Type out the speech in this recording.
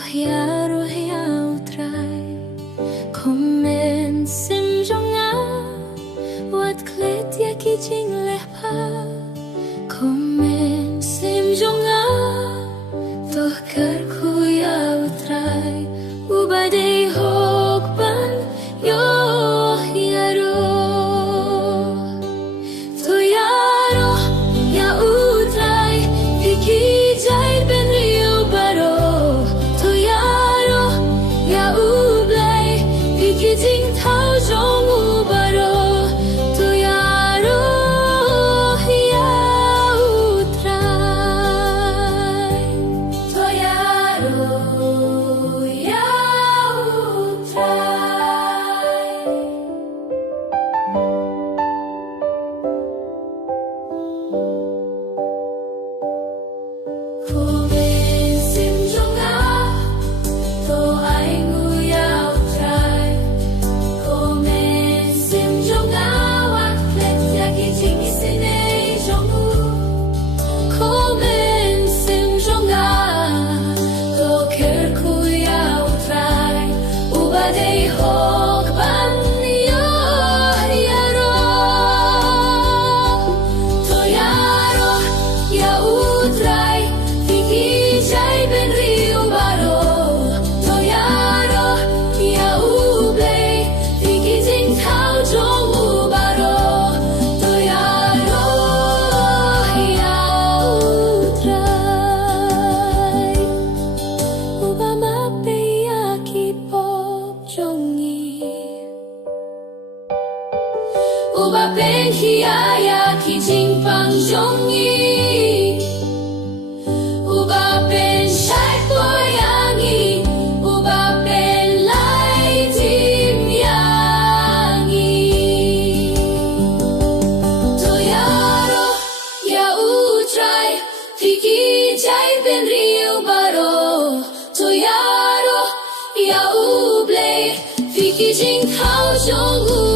Roh ya utrai Komen sim jonga Wat klet ya ki jing leh pa Komen sim jonga Toh kar ku ya utrai Ubadei hok ban yo ya roh To ya roh ya utrai Viki jai ben rio baro To ya roh ya ublai Viki jing thao jong u baro To ya roh ya utrai To ya roh ya utrai Komen sim jonga To ai ngu ya utrai Komen sim jonga Wat klet ya ki jing isinei jongu Komen sim jonga To ker ku ya utrai Ubadei hok ban yo ya roh To ya roh ya utrai Viki jai ben rio baro To ya roh ya ublei Viki jing thao jong u baro To ya roh ya utrai Uba mape ya ki pok jongi Uba ben hia ya ki jing pang jongi Uba ben shai poyangi Uba ben lai tim yangi To ya roh ya utrai Viki jai ben rio baro To ya roh ya ublei Viki jing thao jong u